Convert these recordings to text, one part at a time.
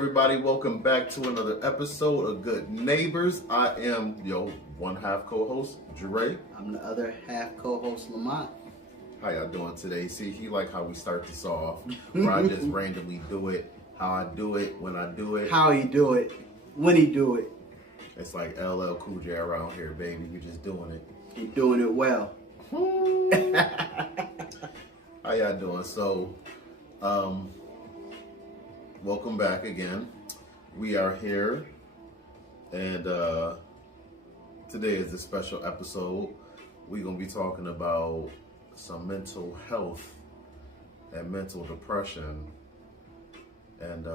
everybody, welcome back to another episode of Good Neighbors. I am your one half co-host, Jure. I'm the other half co-host, Lamont. How y'all doing today? See, he like how we start this off, where I just randomly do it, how I do it, when I do it. How he do it, when he do it. It's like LL Cool J around here, baby. We just doing it. He doing it well. How y'all doing? So, welcome back again. We are here, and today is a special episode. We're going to be talking about some mental health and mental depression. And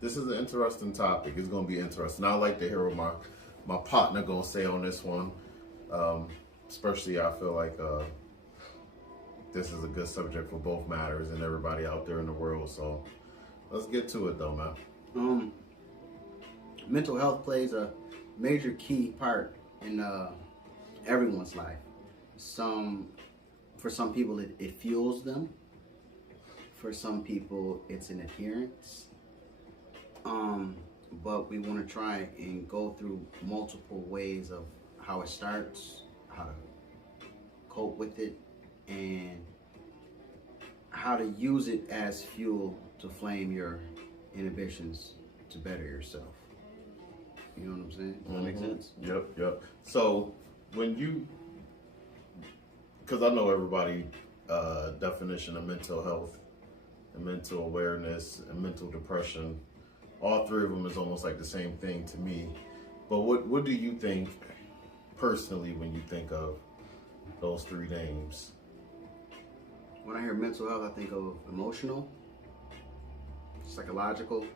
this is an interesting topic. It's going to be interesting. I like to hear what my partner going to say on this one. Especially, I feel like this is a good subject for both matters and everybody out there in the world. So let's get to it, though, man. Mental health plays a major key part in everyone's life. For some people, it fuels them. For some people, it's an adherence. But we want to try and go through multiple ways of how it starts, how to cope with it, and how to use it as fuel to flame your inhibitions to better yourself. You know what I'm saying? Does that make sense? Yep. So when you, because I know everybody definition of mental health and mental awareness and mental depression, all three of them is almost like the same thing to me. But what do you think personally when you think of those three names? When I hear mental health, I think of emotional, psychological,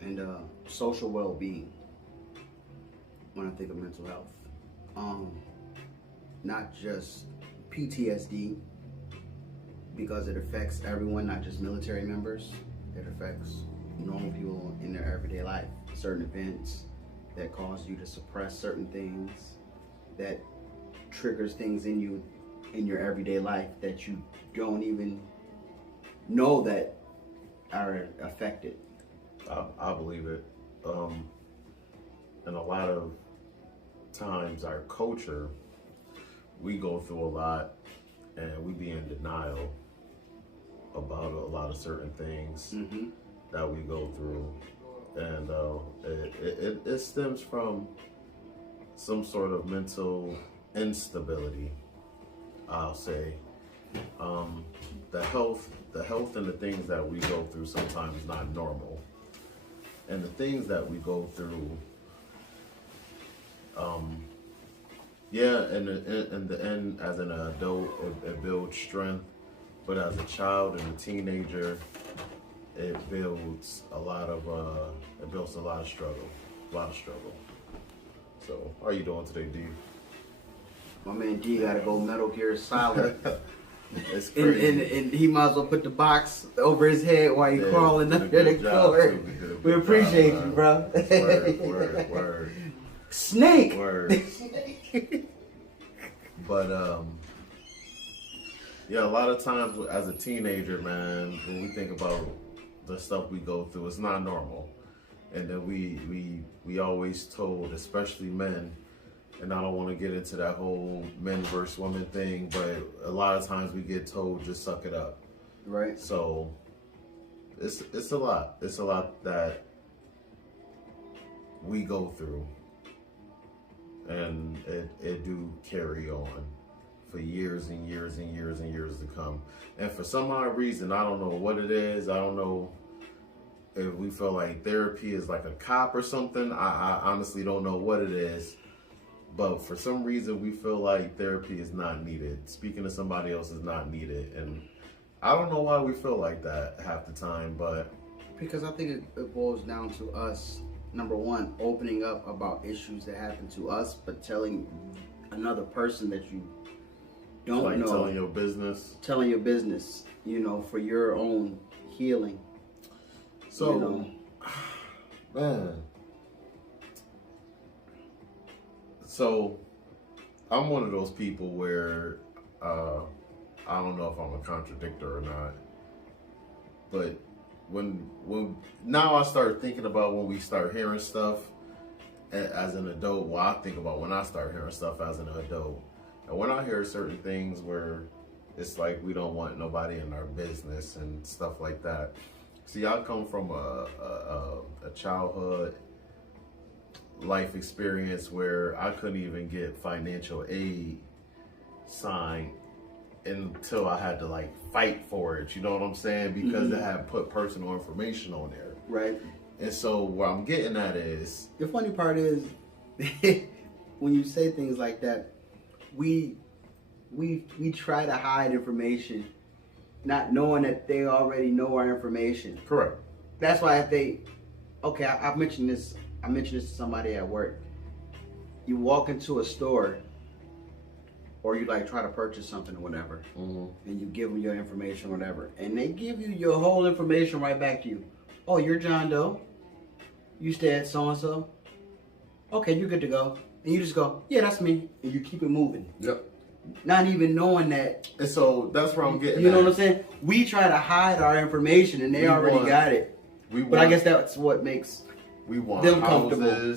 and social well-being. When I think of mental health, not just PTSD, because it affects everyone, not just military members. It affects normal people in their everyday life. Certain events that cause you to suppress certain things, that triggers things in you in your everyday life that you don't even know that are affected. I believe it. And a lot of times our culture, we go through a lot and we be in denial about a lot of certain things that we go through. And it stems from some sort of mental instability, I'll say. The health and the things that we go through sometimes is not normal. And the things that we go through, in the end, as an adult, it builds strength. But as a child and a teenager, it builds a lot of struggle. So, how are you doing today, D? My man D gotta go Metal Gear Solid. It's crazy. And he might as well put the box over his head while he's crawling under the floor. We appreciate you, bro. Word. Snake. Word. But yeah, a lot of times as a teenager, man, when we think about the stuff we go through, it's not normal. And then we always told, especially men, and I don't want to get into that whole men versus women thing, but a lot of times we get told, just suck it up. Right. So it's a lot. It's a lot that we go through, and it do carry on for years and years and years and years to come. And for some odd reason, I don't know what it is. I don't know if we feel like therapy is like a cop or something. I honestly don't know what it is. But for some reason, we feel like therapy is not needed. Speaking to somebody else is not needed. And I don't know why we feel like that half the time, but... Because I think it boils down to us, number one, opening up about issues that happen to us, but telling another person that you don't know. Telling your business. Telling your business, for your own healing. So, man... So, I'm one of those people where I don't know if I'm a contradictor or not, but when now I start thinking about when we start hearing stuff as an adult. Well, I think about when I start hearing stuff as an adult, and when I hear certain things where it's like we don't want nobody in our business and stuff like that. See, I come from a childhood life experience where I couldn't even get financial aid signed until I had to like fight for it. You know what I'm saying? Because they had put personal information on there. Right. And so what I'm getting at is the funny part is when you say things like that, we try to hide information, not knowing that they already know our information. correct. That's why I mentioned this to somebody at work. You walk into a store or you like try to purchase something or whatever, and you give them your information or whatever, and they give you your whole information right back to you. Oh, you're John Doe. You stay at so and so. Okay, you're good to go. And you just go, yeah, that's me, and you keep it moving. Yep. Not even knowing that. And so that's where I'm getting. You know what I'm saying? We try to hide our information, and they already got it. But I guess that's what makes them comfortable.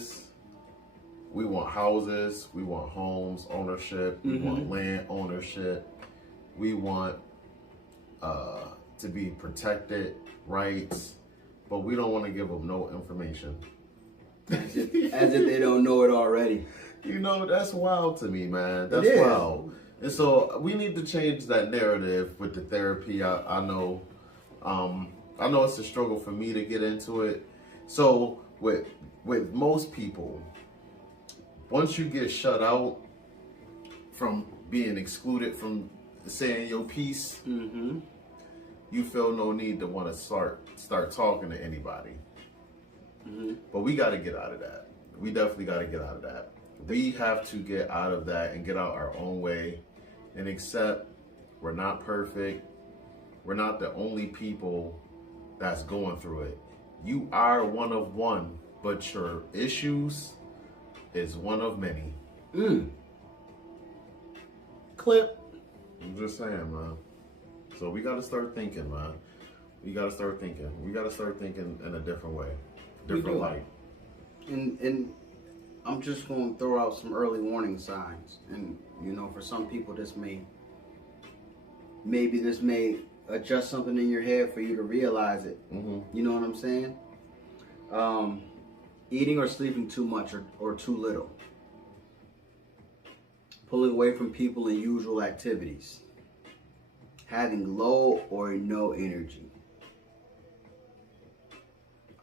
We want houses. We want homes ownership. We want land ownership. We want to be protected rights, but we don't want to give them no information. As if they don't know it already. You know, that's wild to me, man. That's wild. And so we need to change that narrative with the therapy. I know it's a struggle for me to get into it. So with most people, once you get shut out from being excluded from saying your piece, you feel no need to want to start talking to anybody. But we got to get out of that. We definitely got to get out of that. We have to get out of that and get out our own way and accept we're not perfect. We're not the only people that's going through it. You are one of one, but your issues is one of many. Clip. I'm just saying, man. So we got to start thinking, man. We got to start thinking. We got to start thinking in a different way, different light. And I'm just going to throw out some early warning signs. And, you know, for some people, this may adjust something in your head for you to realize it. You know what I'm saying? Eating or sleeping too much or too little. Pulling away from people and usual activities. Having low or no energy.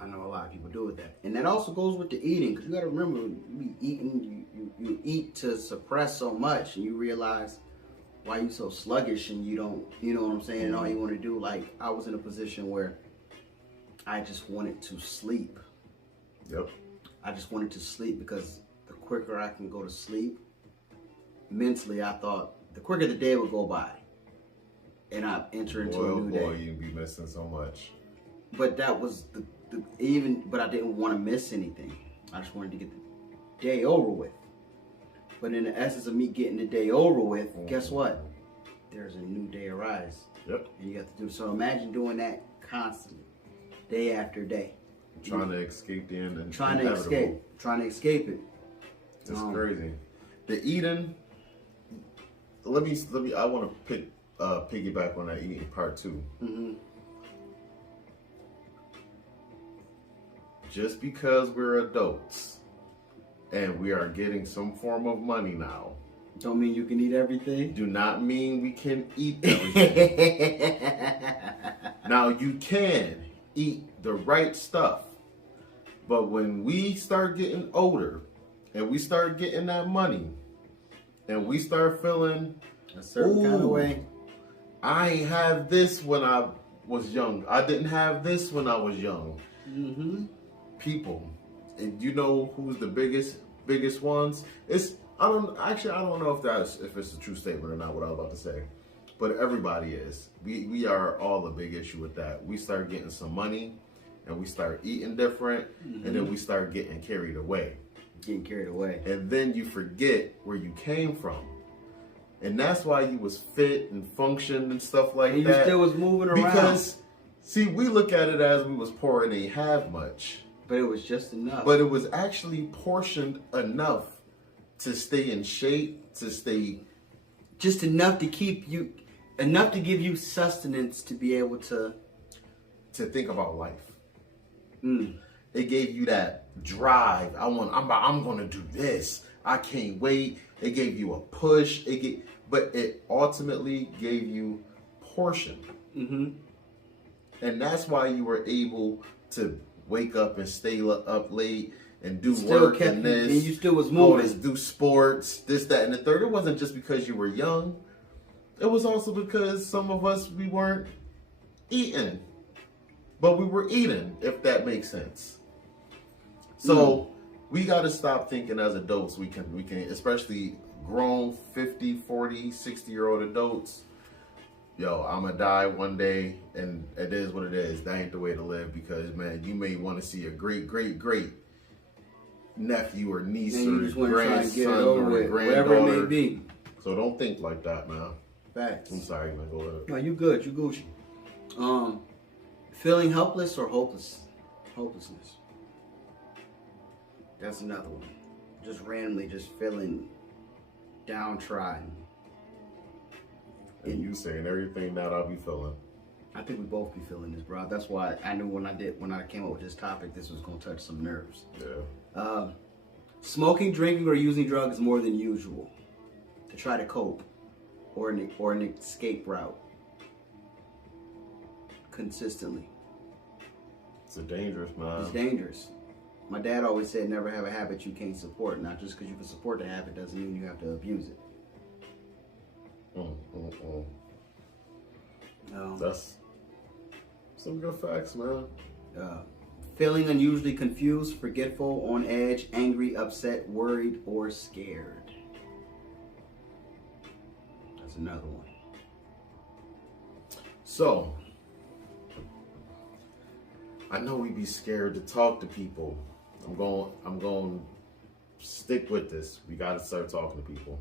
I know a lot of people do with that. And that also goes with the eating, because you got to remember, you be eating, you eat to suppress so much, and you realize why you so sluggish, and you don't, you know what I'm saying, and all you want to do, like, I was in a position where I just wanted to sleep. Yep. I just wanted to sleep, because the quicker I can go to sleep, mentally, I thought, the quicker the day would go by, and I'd enter into a new day. Boy, you'd be missing so much. But that was but I didn't want to miss anything. I just wanted to get the day over with. But in the essence of me getting the day over with, guess what? There's a new day arise. Yep. And you got to do. So imagine doing that constantly, day after day. Trying to escape the end and trying to escape it. It's crazy. The eating. Let me. I want to piggyback on that eating part 2. Just because we're adults and we are getting some form of money now, don't mean you can eat everything. Do not mean we can eat everything. Now you can eat the right stuff, but when we start getting older and we start getting that money and we start feeling a certain kind of way, I ain't have this when I was young. I didn't have this when I was young. People, and you know who's the biggest ones? I don't know if it's a true statement or not, what I was about to say, but everybody is. We are all a big issue with that. We start getting some money and we start eating different, and then we start getting carried away. And then you forget where you came from. And that's why you was fit and functioned and stuff like that. You still was moving around. Because See, we look at it as we was poor and ain't have much. But it was just enough. But it was actually portioned enough to stay in shape, to stay... Just enough to keep you... Enough to give you sustenance to be able to... To think about life. Mm. It gave you that drive. I'm going to do this. I can't wait. It gave you a push. But it ultimately gave you portion. Mm-hmm. And that's why you were able to wake up and stay up late and do Still work kept and you, this. and you still was moving. Do sports, this, that, and the third. It wasn't just because you were young. It was also because some of us, we weren't eating. But we were eating, if that makes sense. So we got to stop thinking as adults we can, especially grown 50, 40, 60-year-old adults. Yo, I'm going to die one day, and it is what it is. That ain't the way to live because, man, you may want to see a great, great, great nephew or niece or grandson or granddaughter. Whatever it may be. So don't think like that, man. Facts. I'm sorry, man. Go ahead. No, you good. You Gucci. Feeling helpless or hopelessness. That's another one. Just randomly just feeling downtrodden. And you saying everything that I'll be feeling. I think we both be feeling this, bro. That's why I knew when I came up with this topic, this was gonna touch some nerves. Yeah. Smoking, drinking, or using drugs more than usual to try to cope, or an escape route consistently. It's dangerous, man. It's dangerous. My dad always said, never have a habit you can't support. Not just because you can support the habit doesn't mean you have to abuse it. That's some good facts, man. Feeling unusually confused, forgetful, on edge, angry, upset, worried, or scared. That's another one. So, I know we be scared to talk to people. I'm going to stick with this. We got to start talking to people.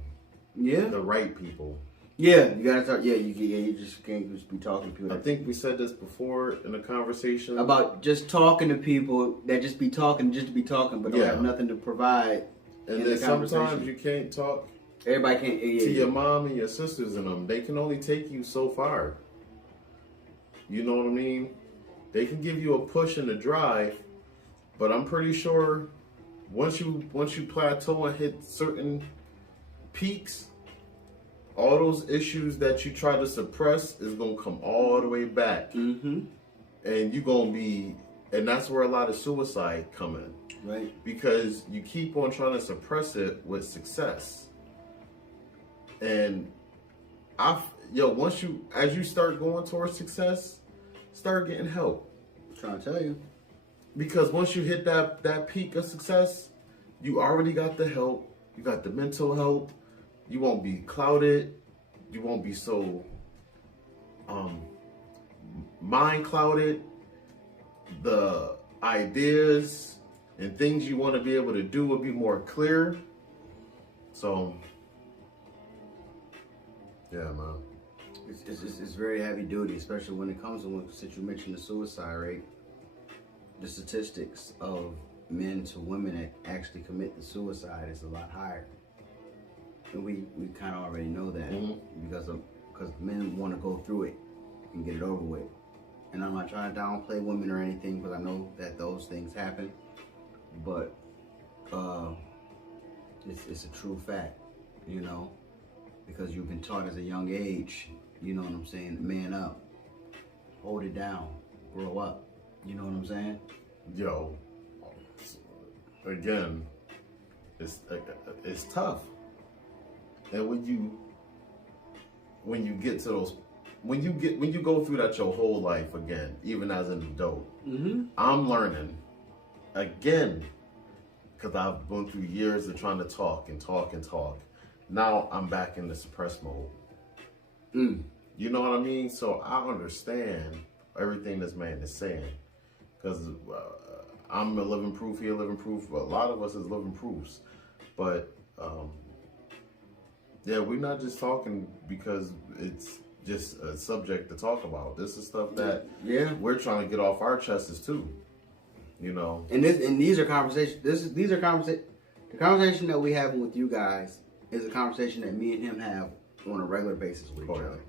Yeah. The right people. Yeah, you gotta talk. Yeah, you just can't just be talking to people. I think we said this before in a conversation about just talking to people that just be talking just to be talking, but don't have nothing to provide. And then sometimes you can't talk. Everybody can't. To your mom and your sisters and them, they can only take you so far. You know what I mean? They can give you a push and a drive, but I'm pretty sure once you plateau and hit certain peaks, all those issues that you try to suppress is going to come all the way back. Mm-hmm. And you're going to be, and that's where a lot of suicide come in. Right. Because you keep on trying to suppress it with success. And as you start going towards success, start getting help. I'm trying to tell you. Because once you hit that peak of success, you already got the help. You got the mental help. You won't be clouded. You won't be so mind clouded. The ideas and things you want to be able to do will be more clear. So, yeah, man. It's very heavy duty, especially when it comes to, since you mentioned the suicide rate, the statistics of men to women that actually commit the suicide is a lot higher. And we kind of already know that because men want to go through it and get it over with. And I'm not trying to downplay women or anything, because I know that those things happen. But it's a true fact, you know, because you've been taught as a young age, you know what I'm saying, man up, hold it down, grow up, you know what I'm saying? Yo, again, it's tough. And when you get to those, when you go through that your whole life again, even as an adult, I'm learning again, because I've gone through years of trying to talk and talk and talk. Now I'm back in the suppress mode. You know what I mean? So I understand everything this man is saying, because I'm a living proof, he a living proof. A lot of us is living proofs, but yeah, we're not just talking because it's just a subject to talk about. This is stuff that yeah we're trying to get off our chests too. You know. And these are conversations. The conversation that we have with you guys is a conversation that me and him have on a regular basis with each other.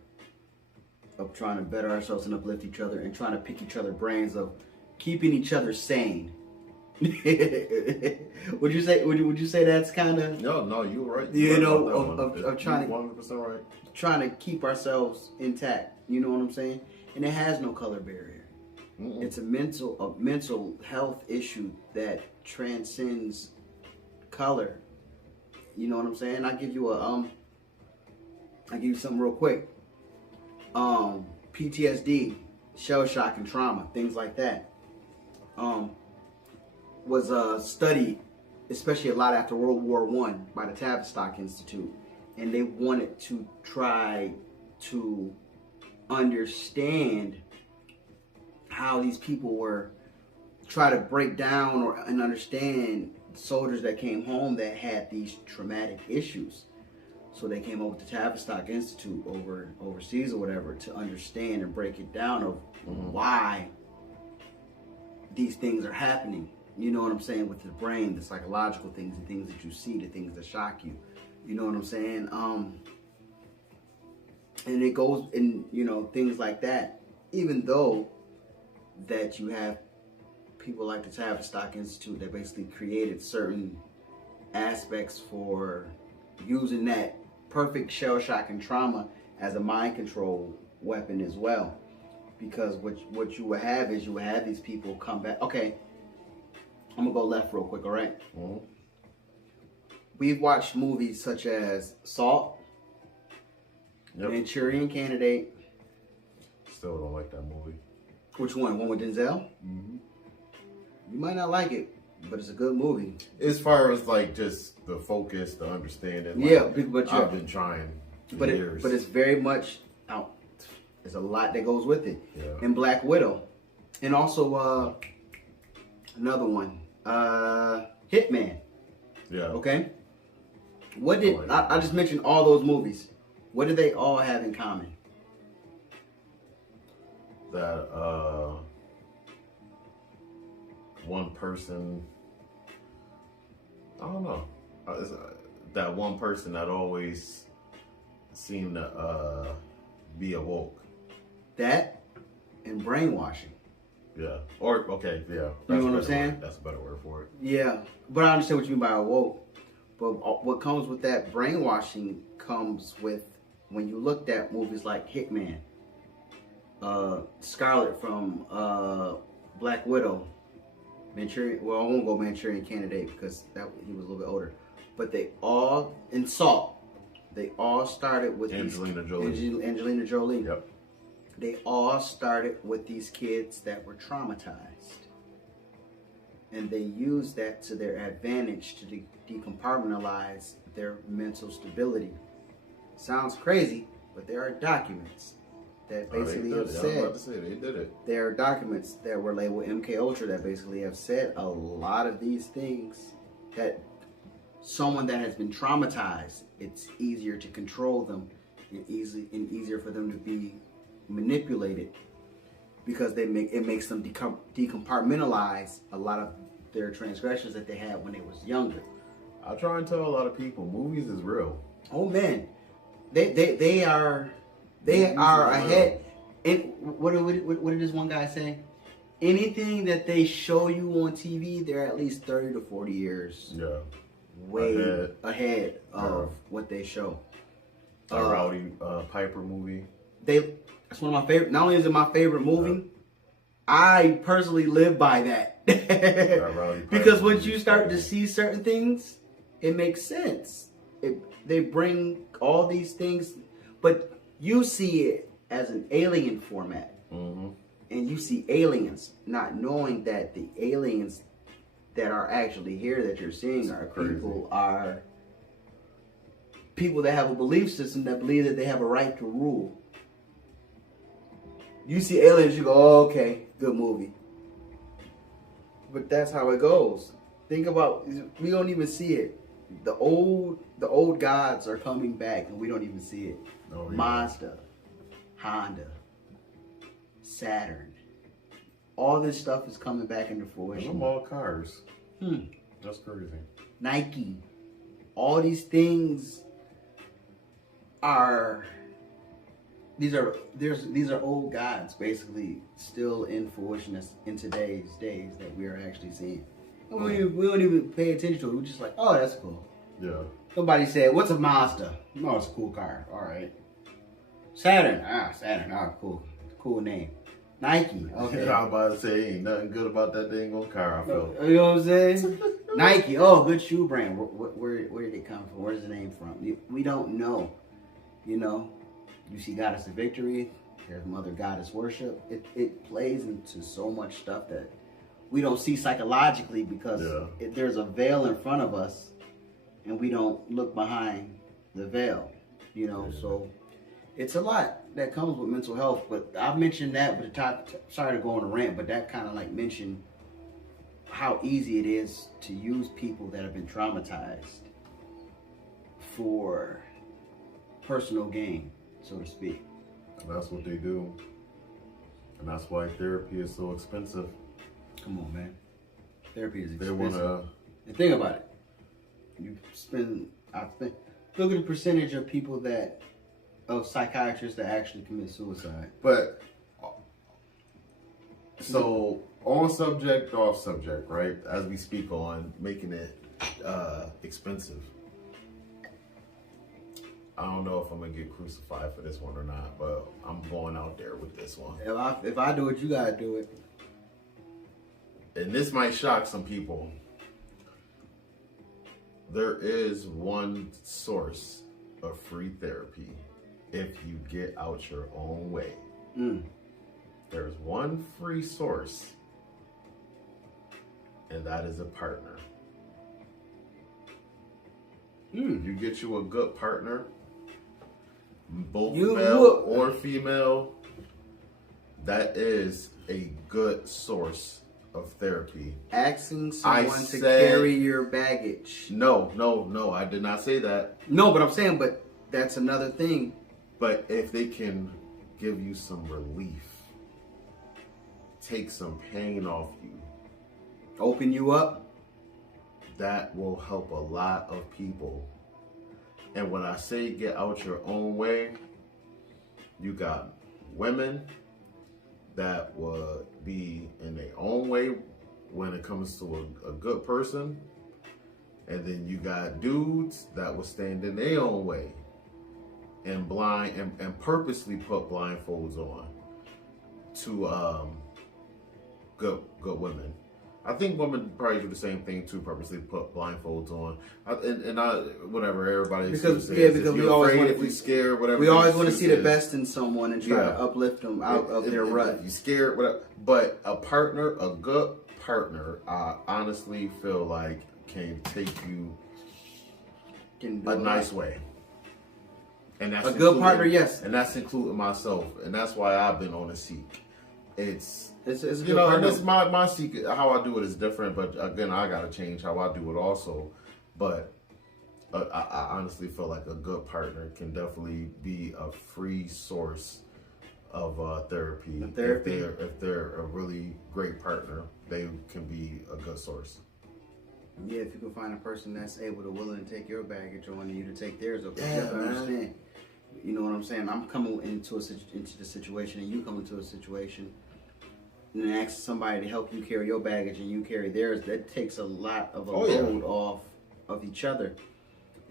Of trying to better ourselves and uplift each other and trying to pick each other brains of keeping each other sane. Would you say that's kind of no, you're right. You know, of trying to 100% right. Trying to keep ourselves intact. You know what I'm saying? And it has no color barrier. Mm-mm. It's a mental health issue that transcends color. You know what I'm saying? I give you something real quick. PTSD, shell shock and trauma, things like that. Was studied, especially a lot after World War I, by the Tavistock Institute, and they wanted to try to understand how these people were, try to break down and understand soldiers that came home that had these traumatic issues. So they came over to Tavistock Institute overseas or whatever to understand and break it down of why these things are happening. You know what I'm saying? With the brain, the psychological things, the things that you see, the things that shock you. You know what I'm saying? And it goes in, you know, things like that. Even though that you have people like the Tavistock Institute that basically created certain aspects for using that perfect shell shock and trauma as a mind control weapon as well. Because what you would have is you would have these people come back. Okay, I'm gonna go left real quick, all right? Mm-hmm. We've watched movies such as Salt, Manchurian Candidate. Still don't like that movie. Which one? One with Denzel? Mm-hmm. You might not like it, but it's a good movie. As far as like just the focus, the understanding. Yeah, like, but I've been trying for years. But it's very much out. There's a lot that goes with it. Yeah. And Black Widow, and also another one, Hitman. Yeah. Okay. What did I just mentioned all those movies? What do they all have in common? That one person, I don't know, that one person that always seemed to be awoke. That and brainwashing. Yeah. Or okay. Yeah. You know what I'm saying? That's a better word for it. Yeah, but I understand what you mean by awoke. But what comes with that brainwashing comes with when you looked at movies like Hitman, Scarlet from Black Widow, Manchurian. Well, I won't go Manchurian Candidate because he was a little bit older. But they all in Salt. They all started with Angelina Jolie. Angelina Jolie. Yep. They all started with these kids that were traumatized. And they used that to their advantage to decompartmentalize their mental stability. Sounds crazy, but there are documents that basically have said. I was about to say, they did it. There are documents that were labeled MK Ultra that basically have said a lot of these things that someone that has been traumatized, it's easier to control them and easier for them to be manipulated because it makes them decompartmentalize a lot of their transgressions that they had when they was younger. I try and tell a lot of people, movies is real. Oh man, they are ahead. And what did this one guy say? Anything that they show you on TV, they're at least 30 to 40 years way ahead of what they show. A Rowdy Piper movie. That's one of my favorite. Not only is it my favorite movie, I personally live by that. Because once you start to see certain things, it makes sense. They bring all these things, but you see it as an alien format. Mm-hmm. And you see aliens, not knowing that the aliens that are actually here that you're seeing are people that have a belief system that believe that they have a right to rule. You see aliens, you go, oh, okay, good movie. But that's how it goes. Think about, we don't even see it. The old gods are coming back and we don't even see it. Oh, yeah. Mazda, Honda, Saturn. All this stuff is coming back into fruition. Them all cars. That's crazy. Nike. All these things are these are old gods basically still in fruition in today's days that we are actually seeing. We don't even pay attention to it. We're just like, oh, that's cool. Yeah. Somebody said, what's a Mazda? No, it's a cool car. All right. Saturn. Saturn. Cool. Cool name. Nike. Okay. I was about to say, ain't nothing good about that dang old car, I feel. You know what I'm saying? Nike. Oh, good shoe brand. Where did it come from? Where's the name from? We don't know. You know? You see Goddess of Victory. There's Mother Goddess Worship. It plays into so much stuff that we don't see psychologically because there's a veil in front of us and we don't look behind the veil, you know. So it's a lot that comes with mental health. But I've mentioned that with the top. Sorry to go on a rant, but that kind of like mentioned how easy it is to use people that have been traumatized for personal gain, so to speak. And that's what they do. And that's why therapy is so expensive. Come on, man. Therapy is They expensive. want to... And think about it. Look at the percentage of people of psychiatrists that actually commit suicide. But, so, on subject, off subject, right? As we speak on making it expensive. I don't know if I'm going to get crucified for this one or not, but I'm going out there with this one. If I do it, you got to do it. And this might shock some people. There is one source of free therapy if you get out your own way. There's one free source, and that is a partner. You get you a good partner, both male or female, that is a good source of therapy. Asking someone to carry your baggage. No, I did not say that. No, but I'm saying, but that's another thing. But if they can give you some relief, take some pain off you, open you up, that will help a lot of people. And when I say get out your own way, you got women that would be in their own way when it comes to a good person. And then you got dudes that will stand in their own way and purposely put blindfolds on to good women. I think women probably do the same thing too, purposely put blindfolds on. Whatever, everybody because if we you're always afraid, if you're scared, whatever. We always want to see the best in someone and try to uplift them out of their rut. If you're scared, whatever. But a good partner, I honestly feel like can take you a nice way. And that's a good partner, yes. And that's including myself. And that's why I've been on a seek. It's a good partner. And it's my seek. How I do it is different, but again, I gotta change how I do it also. But I honestly feel like a good partner can definitely be a free source of therapy. If they're a really great partner, they can be a good source. Yeah, if you can find a person that's able to willing to take your baggage on and you to take theirs, okay, yeah, you have to understand. You know what I'm saying? I'm coming into the situation, and you come into a situation, and ask somebody to help you carry your baggage, and you carry theirs. That takes a lot of load off of each other,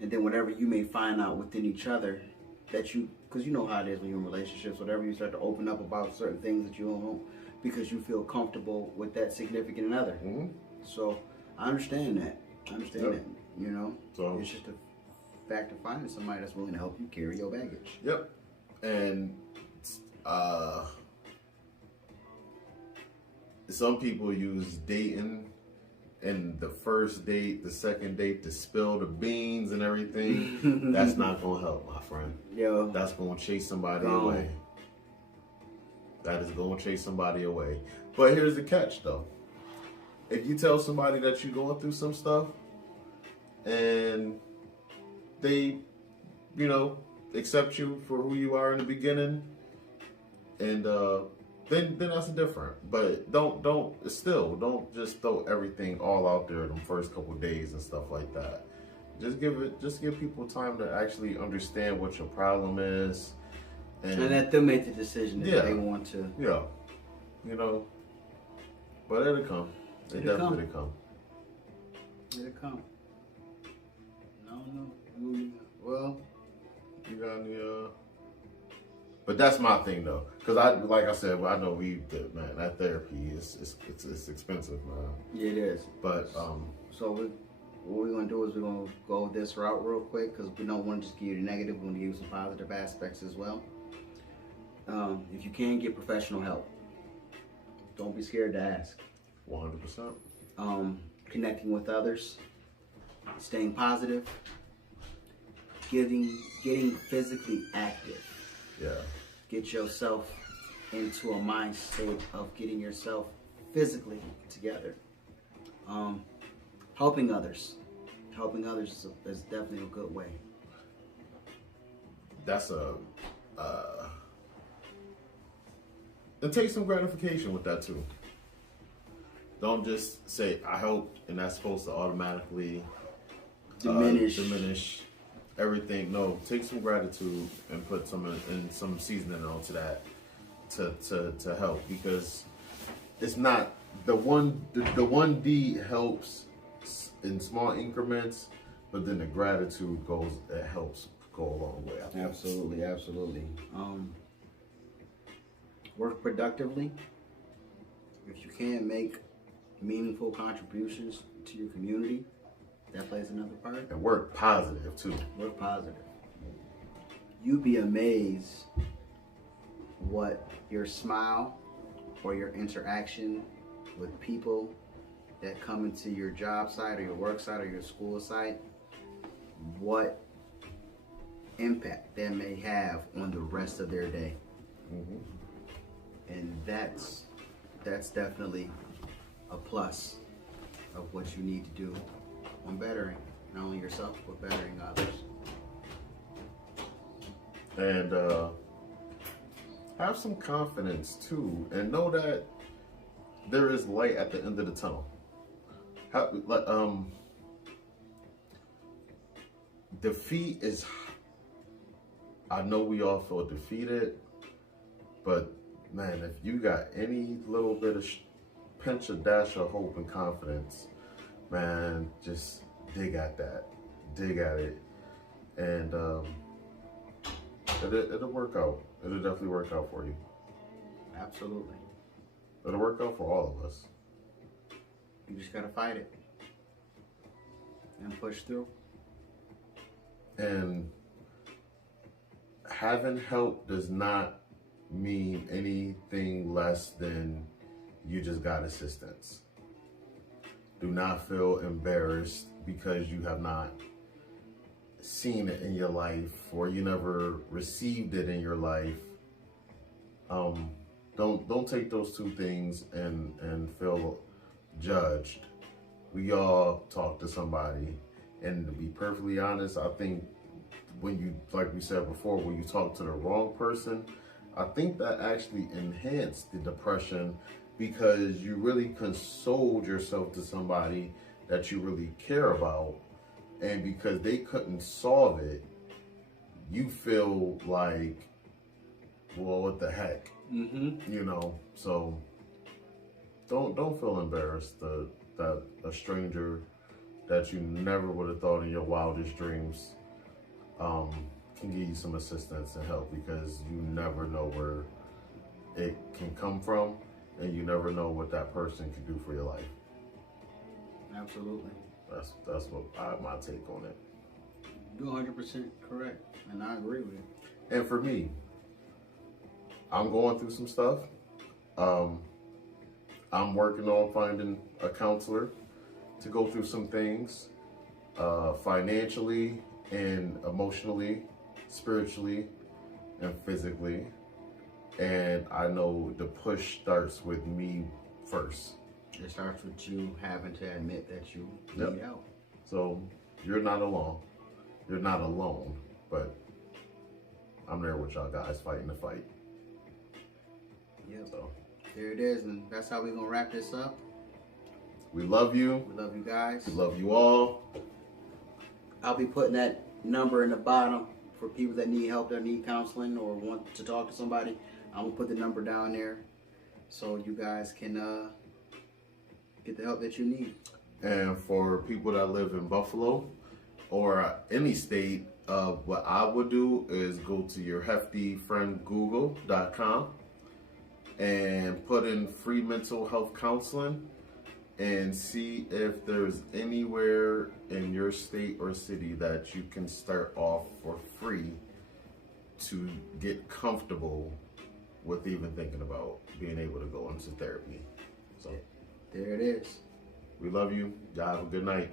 and then whatever you may find out within each other, because you know how it is when you're in relationships. Whatever you start to open up about certain things that you don't know, because you feel comfortable with that significant other. Mm-hmm. So I understand that. That. You know, so it's just a fact of finding somebody that's willing to help you carry your baggage. Yep. And some people use dating and the first date, the second date to spill the beans and everything. That's not gonna help, my friend. Yo, that's gonna chase somebody away. That is gonna chase somebody away. But here's the catch, though. If you tell somebody that you're going through some stuff and they, accept you for who you are in the beginning, and then that's different. But don't just throw everything all out there the first couple of days and stuff like that. Just give people time to actually understand what your problem is, and let them make the decision if they want to. Yeah, you know. But it'll come. It definitely come. It'll come. No. Well, you got any? But that's my thing though, because like I said, I know man, that therapy is it's expensive, man. Yeah, it is. But so what we're gonna do is we're gonna go this route real quick because we don't want to just give you the negative. We want to give you some positive aspects as well. If you can get professional help, don't be scared to ask. 100%. Connecting with others, staying positive, getting physically active. Yeah. Get yourself into a mind state of getting yourself physically together. Helping others is definitely a good way. That's and take some gratification with that too. Don't just say I help, and that's supposed to automatically diminish everything. No, take some gratitude and put some seasoning onto that to help, because it's not the one deed helps in small increments, but then the gratitude helps go a long way. Absolutely. Work productively. If you can make meaningful contributions to your community, that plays another part. And work positive too. Work positive. You'd be amazed what your smile or your interaction with people that come into your job site or your work site or your school site, what impact that may have on the rest of their day. Mm-hmm. And that's definitely a plus of what you need to do on bettering not only yourself but bettering others. And have some confidence too, and know that there is light at the end of the tunnel. Defeat is, I know we all feel defeated, but man, if you got any little bit of pinch, a dash of hope and confidence, man, just dig at it, and it'll work out. It'll definitely work out for you. Absolutely. It'll work out for all of us. You just gotta fight it and push through. And having help does not mean anything less than you just got assistance. Do not feel embarrassed because you have not seen it in your life or you never received it in your life. Don't take those two things and feel judged. We all talk to somebody, and to be perfectly honest, I think when you, like we said before, when you talk to the wrong person, I think that actually enhanced the depression, because you really consoled yourself to somebody that you really care about, and because they couldn't solve it, you feel like, well, what the heck? Mm-hmm. You know, so don't feel embarrassed that a stranger that you never would have thought in your wildest dreams can give you some assistance and help, because you never know where it can come from, and you never know what that person can do for your life. Absolutely. That's what my take on it. You're 100% correct, and I agree with you. And for me, I'm going through some stuff. I'm working on finding a counselor to go through some things, financially and emotionally, spiritually and physically. And I know the push starts with me first. It starts with you having to admit that you need help. So you're not alone. You're not alone, but I'm there with y'all guys fighting the fight. Yeah. So There it is, and that's how we're gonna wrap this up. we love you. We love you guys. We love you all. I'll be putting that number in the bottom for people that need help, that need counseling, or want to talk to somebody. I'm gonna put the number down there so you guys can get the help that you need. And for people that live in Buffalo or any state, what I would do is go to your heftyfriendgoogle.com and put in free mental health counseling and see if there's anywhere in your state or city that you can start off for free to get comfortable with even thinking about being able to go into therapy. So there it is. we love you. Y'all have a good night.